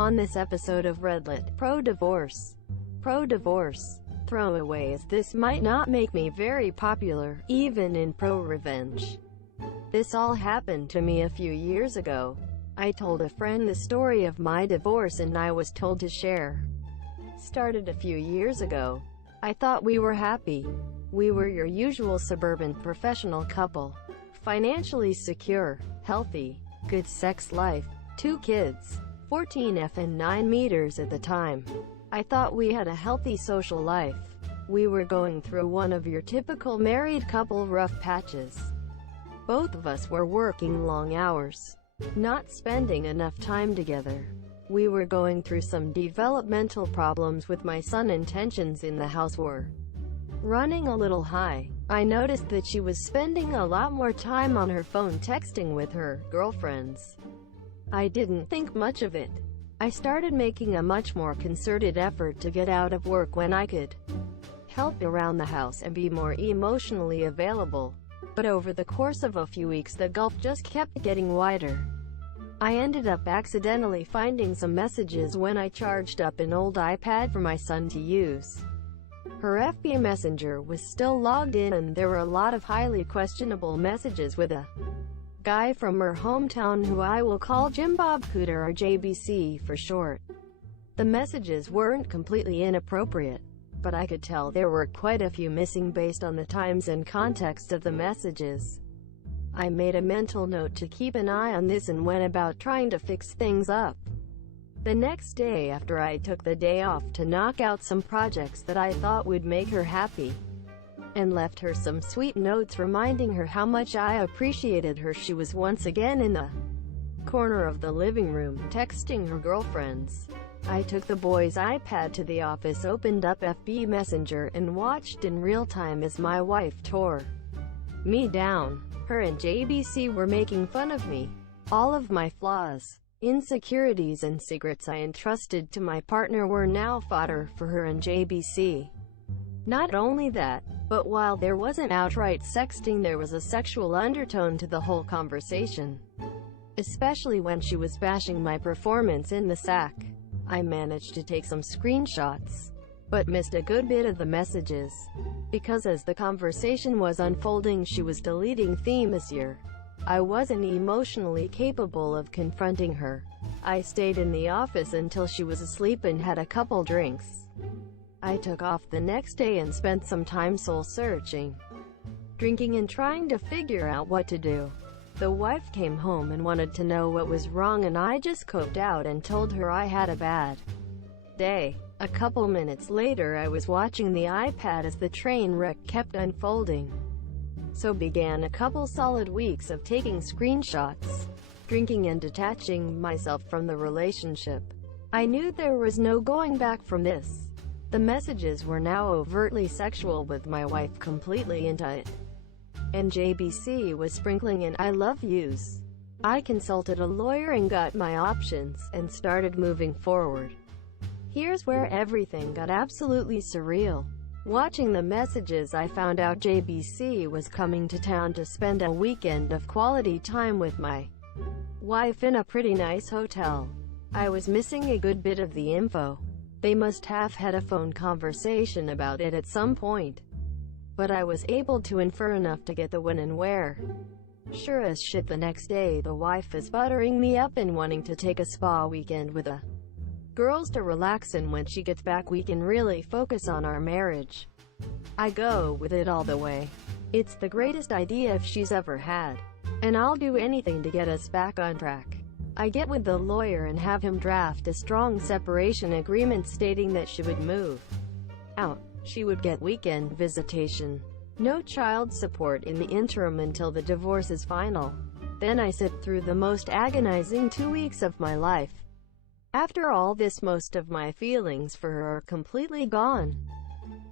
On this episode of Redlit, pro-divorce. Pro-divorce. Throwaways. This might not make me very popular, even in ProRevenge. This all happened to me a few years ago. I told a friend the story of my divorce and I was told to share. Started a few years ago. I thought we were happy. We were your usual suburban professional couple. Financially secure, healthy, good sex life, 2 kids, 14F and 9 meters at the time. I thought we had a healthy social life. We were going through one of your typical married couple rough patches. Both of us were working long hours, not spending enough time together. We were going through some developmental problems with my son and tensions in the house were running a little high. I noticed that she was spending a lot more time on her phone texting with her girlfriends. I didn't think much of it. I started making a much more concerted effort to get out of work when I could, help around the house and be more emotionally available. But over the course of a few weeks the gulf just kept getting wider. I ended up accidentally finding some messages when I charged up an old iPad for my son to use. Her FB Messenger was still logged in and there were a lot of highly questionable messages with a guy from her hometown who I will call Jim Bob Cooter or JBC for short. The messages weren't completely inappropriate, but I could tell there were quite a few missing based on the times and context of the messages. I made a mental note to keep an eye on this and went about trying to fix things up. The next day after I took the day off to knock out some projects that I thought would make her happy, and left her some sweet notes reminding her how much I appreciated her, she was once again in the corner of the living room, texting her girlfriends. I took the boy's iPad to the office, opened up FB Messenger, and watched in real time as my wife tore me down. Her and JBC were making fun of me. All of my flaws, insecurities and secrets I entrusted to my partner were now fodder for her and JBC. Not only that, but while there wasn't outright sexting, there was a sexual undertone to the whole conversation. Especially when she was bashing my performance in the sack. I managed to take some screenshots, but missed a good bit of the messages. Because as the conversation was unfolding she was deleting themes here. I wasn't emotionally capable of confronting her. I stayed in the office until she was asleep and had a couple drinks. I took off the next day and spent some time soul-searching, drinking and trying to figure out what to do. The wife came home and wanted to know what was wrong and I just coped out and told her I had a bad day. A couple minutes later I was watching the iPad as the train wreck kept unfolding. So began a couple solid weeks of taking screenshots, drinking and detaching myself from the relationship. I knew there was no going back from this. The messages were now overtly sexual with my wife completely into it. And JBC was sprinkling in I love yous. I consulted a lawyer and got my options, and started moving forward. Here's where everything got absolutely surreal. Watching the messages I found out JBC was coming to town to spend a weekend of quality time with my wife in a pretty nice hotel. I was missing a good bit of the info. They must have had a phone conversation about it at some point. But I was able to infer enough to get the when and where. Sure as shit the next day the wife is buttering me up and wanting to take a spa weekend with the girls to relax, and when she gets back we can really focus on our marriage. I go with it all the way. It's the greatest idea if she's ever had. And I'll do anything to get us back on track. I get with the lawyer and have him draft a strong separation agreement stating that she would move out. She would get weekend visitation. No child support in the interim until the divorce is final. Then I sit through the most agonizing 2 weeks of my life. After all this, most of my feelings for her are completely gone.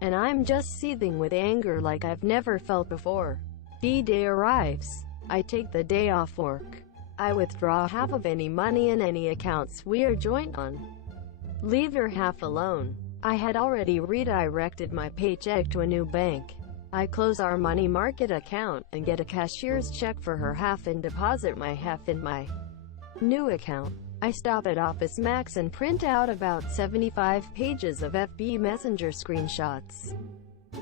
And I'm just seething with anger like I've never felt before. D-Day arrives. I take the day off work. I withdraw half of any money in any accounts we are joint on. Leave her half alone. I had already redirected my paycheck to a new bank. I close our money market account and get a cashier's check for her half and deposit my half in my new account. I stop at Office Max and print out about 75 pages of FB Messenger screenshots.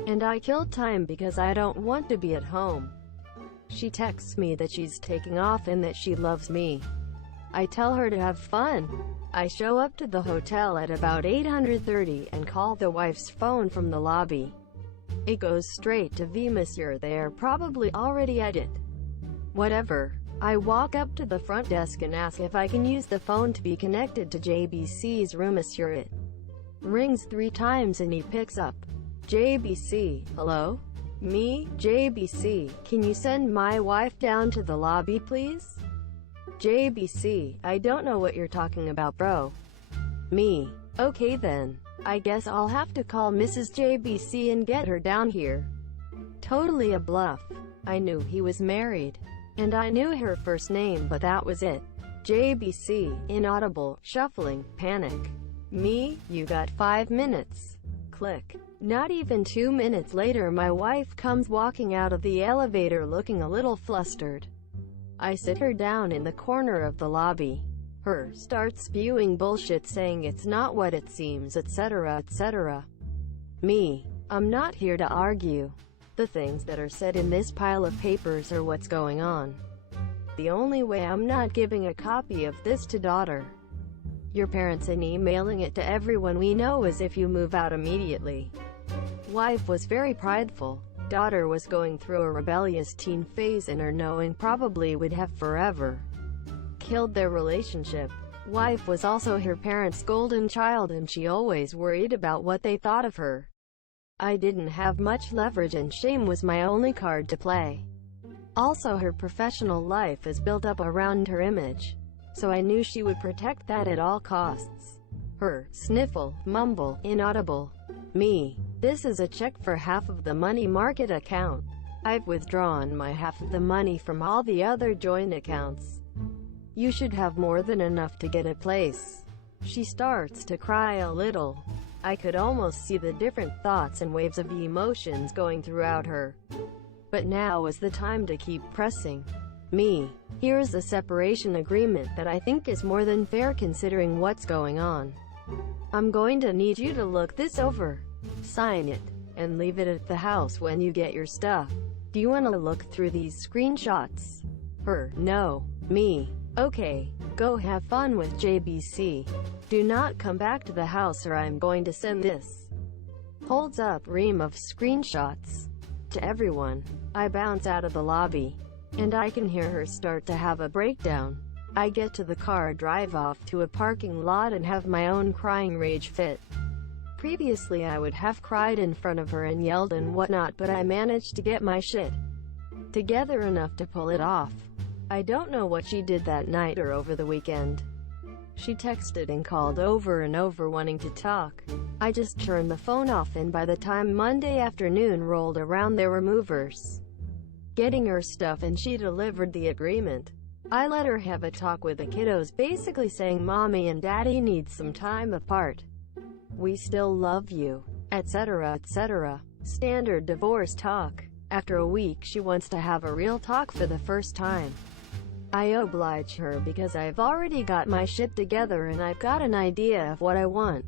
And I kill time because I don't want to be at home. She texts me that she's taking off and that she loves me. I tell her to have fun. I show up to the hotel at about 8:30 and call the wife's phone from the lobby. It goes straight to V. Monsieur, they're probably already at it. Whatever. I walk up to the front desk and ask if I can use the phone to be connected to JBC's room. Monsieur, it rings 3 times and he picks up. JBC, hello? Me, JBC, can you send my wife down to the lobby please? JBC, I don't know what you're talking about, bro. Me, okay then. I guess I'll have to call Mrs. JBC and get her down here. Totally a bluff. I knew he was married. And I knew her first name, but that was it. JBC, inaudible, shuffling, panic. Me, you got 5 minutes. Click. Not even 2 minutes later my wife comes walking out of the elevator looking a little flustered. I sit her down in the corner of the lobby. Her starts spewing bullshit saying it's not what it seems, etc., etc. Me, I'm not here to argue. The things that are said in this pile of papers are what's going on. The only way I'm not giving a copy of this to daughter, your parents, and emailing it to everyone we know is if you move out immediately. Wife was very prideful. Daughter was going through a rebellious teen phase and her knowing probably would have forever killed their relationship. Wife was also her parents' golden child and she always worried about what they thought of her. I didn't have much leverage and shame was my only card to play. Also her professional life is built up around her image, so I knew she would protect that at all costs. Her sniffle, mumble, inaudible. Me, this is a check for half of the money market account. I've withdrawn my half of the money from all the other joint accounts. You should have more than enough to get a place. She starts to cry a little. I could almost see the different thoughts and waves of emotions going throughout her. But now is the time to keep pressing. Me, here's a separation agreement that I think is more than fair considering what's going on. I'm going to need you to look this over. Sign it, and leave it at the house when you get your stuff. Do you want to look through these screenshots? Her, no. Me, okay, go have fun with JBC. Do not come back to the house or I'm going to send this. Holds up ream of screenshots to everyone. I bounce out of the lobby, and I can hear her start to have a breakdown. I get to the car, drive off to a parking lot and have my own crying rage fit. Previously I would have cried in front of her and yelled and whatnot, but I managed to get my shit together enough to pull it off. I don't know what she did that night or over the weekend. She texted and called over and over wanting to talk. I just turned the phone off, and by the time Monday afternoon rolled around there were movers getting her stuff and she delivered the agreement. I let her have a talk with the kiddos, basically saying mommy and daddy need some time apart. We still love you, etc., etc. Standard divorce talk. After a week she wants to have a real talk for the first time. I oblige her because I've already got my shit together and I've got an idea of what I want.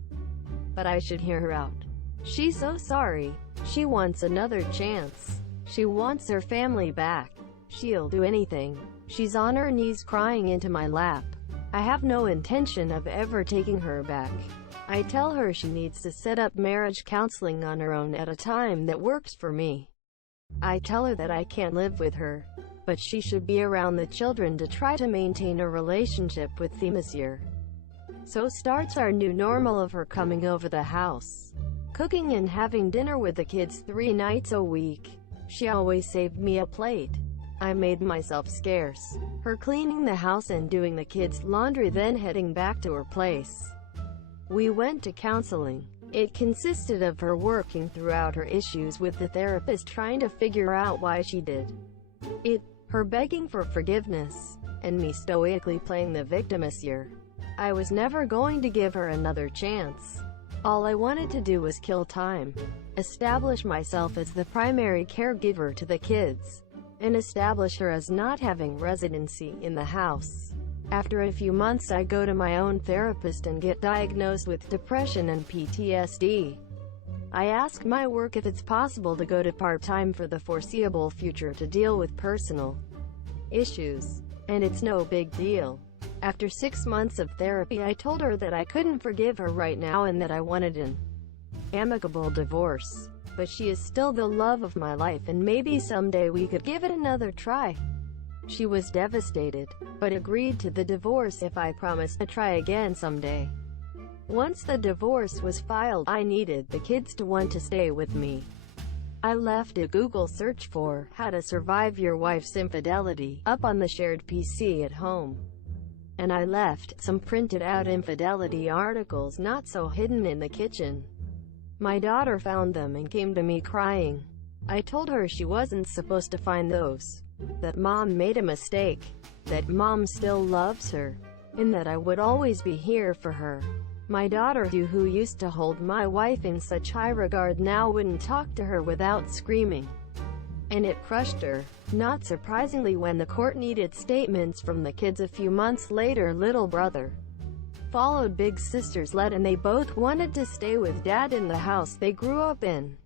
But I should hear her out. She's so sorry. She wants another chance. She wants her family back. She'll do anything. She's on her knees crying into my lap. I have no intention of ever taking her back. I tell her she needs to set up marriage counseling on her own at a time that works for me. I tell her that I can't live with her, but she should be around the children to try to maintain a relationship with the monsieur. So starts our new normal of her coming over the house, cooking and having dinner with the kids 3 nights a week. She always saved me a plate. I made myself scarce. Her cleaning the house and doing the kids' laundry, then heading back to her place. We went to counseling. It consisted of her working throughout her issues with the therapist, trying to figure out why she did it, her begging for forgiveness, and me stoically playing the victim monsieur. I was never going to give her another chance. All I wanted to do was kill time, establish myself as the primary caregiver to the kids, and establish her as not having residency in the house. After a few months I go to my own therapist and get diagnosed with depression and PTSD. I ask my work if it's possible to go to part-time for the foreseeable future to deal with personal issues. And it's no big deal. After 6 months of therapy I told her that I couldn't forgive her right now and that I wanted an amicable divorce. But she is still the love of my life and maybe someday we could give it another try. She was devastated, but agreed to the divorce if I promised to try again someday. Once the divorce was filed, I needed the kids to want to stay with me. I left a Google search for "How to Survive Your Wife's Infidelity" up on the shared PC at home. And I left some printed out infidelity articles not so hidden in the kitchen. My daughter found them and came to me crying. I told her she wasn't supposed to find those, that mom made a mistake, that mom still loves her, and that I would always be here for her. My daughter, who used to hold my wife in such high regard, now wouldn't talk to her without screaming. And it crushed her. Not surprisingly, when the court needed statements from the kids a few months later, little brother followed big sister's lead and they both wanted to stay with dad in the house they grew up in.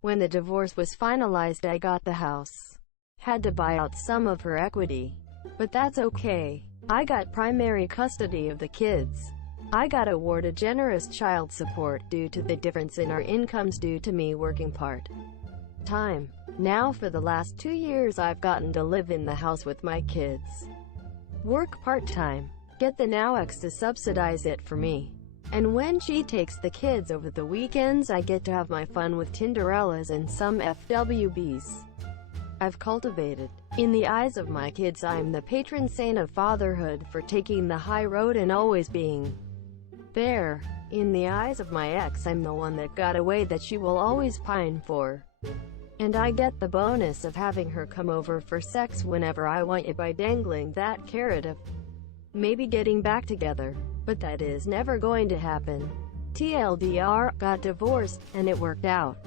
When the divorce was finalized, I got the house. Had to buy out some of her equity. But that's okay. I got primary custody of the kids. I got awarded generous child support due to the difference in our incomes due to me working part-time. Now for the last 2 years I've gotten to live in the house with my kids. Work part-time. Get the Now ex to subsidize it for me. And when she takes the kids over the weekends I get to have my fun with Tinderellas and some FWBs I've cultivated. In the eyes of my kids I'm the patron saint of fatherhood for taking the high road and always being there. In the eyes of my ex I'm the one that got away that she will always pine for. And I get the bonus of having her come over for sex whenever I want it by dangling that carrot of maybe getting back together. But that is never going to happen. TLDR, got divorced, and it worked out.